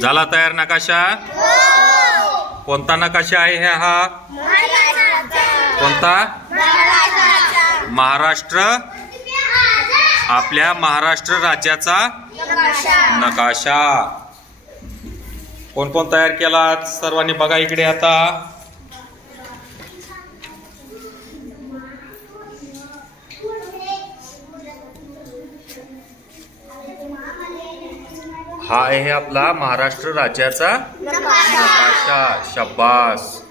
झाला. तयार नकाशा? कोणता नकाशा आहे हा? हा? कोणता? महाराष्ट्र? आपल्या महाराष्ट्र राज्याचा नकाशा. कोण कोण तयार केला सर्वांनी बघा इकडे आता. हा आहे आपला महाराष्ट्र राज्याचा नकाशा. शब्बास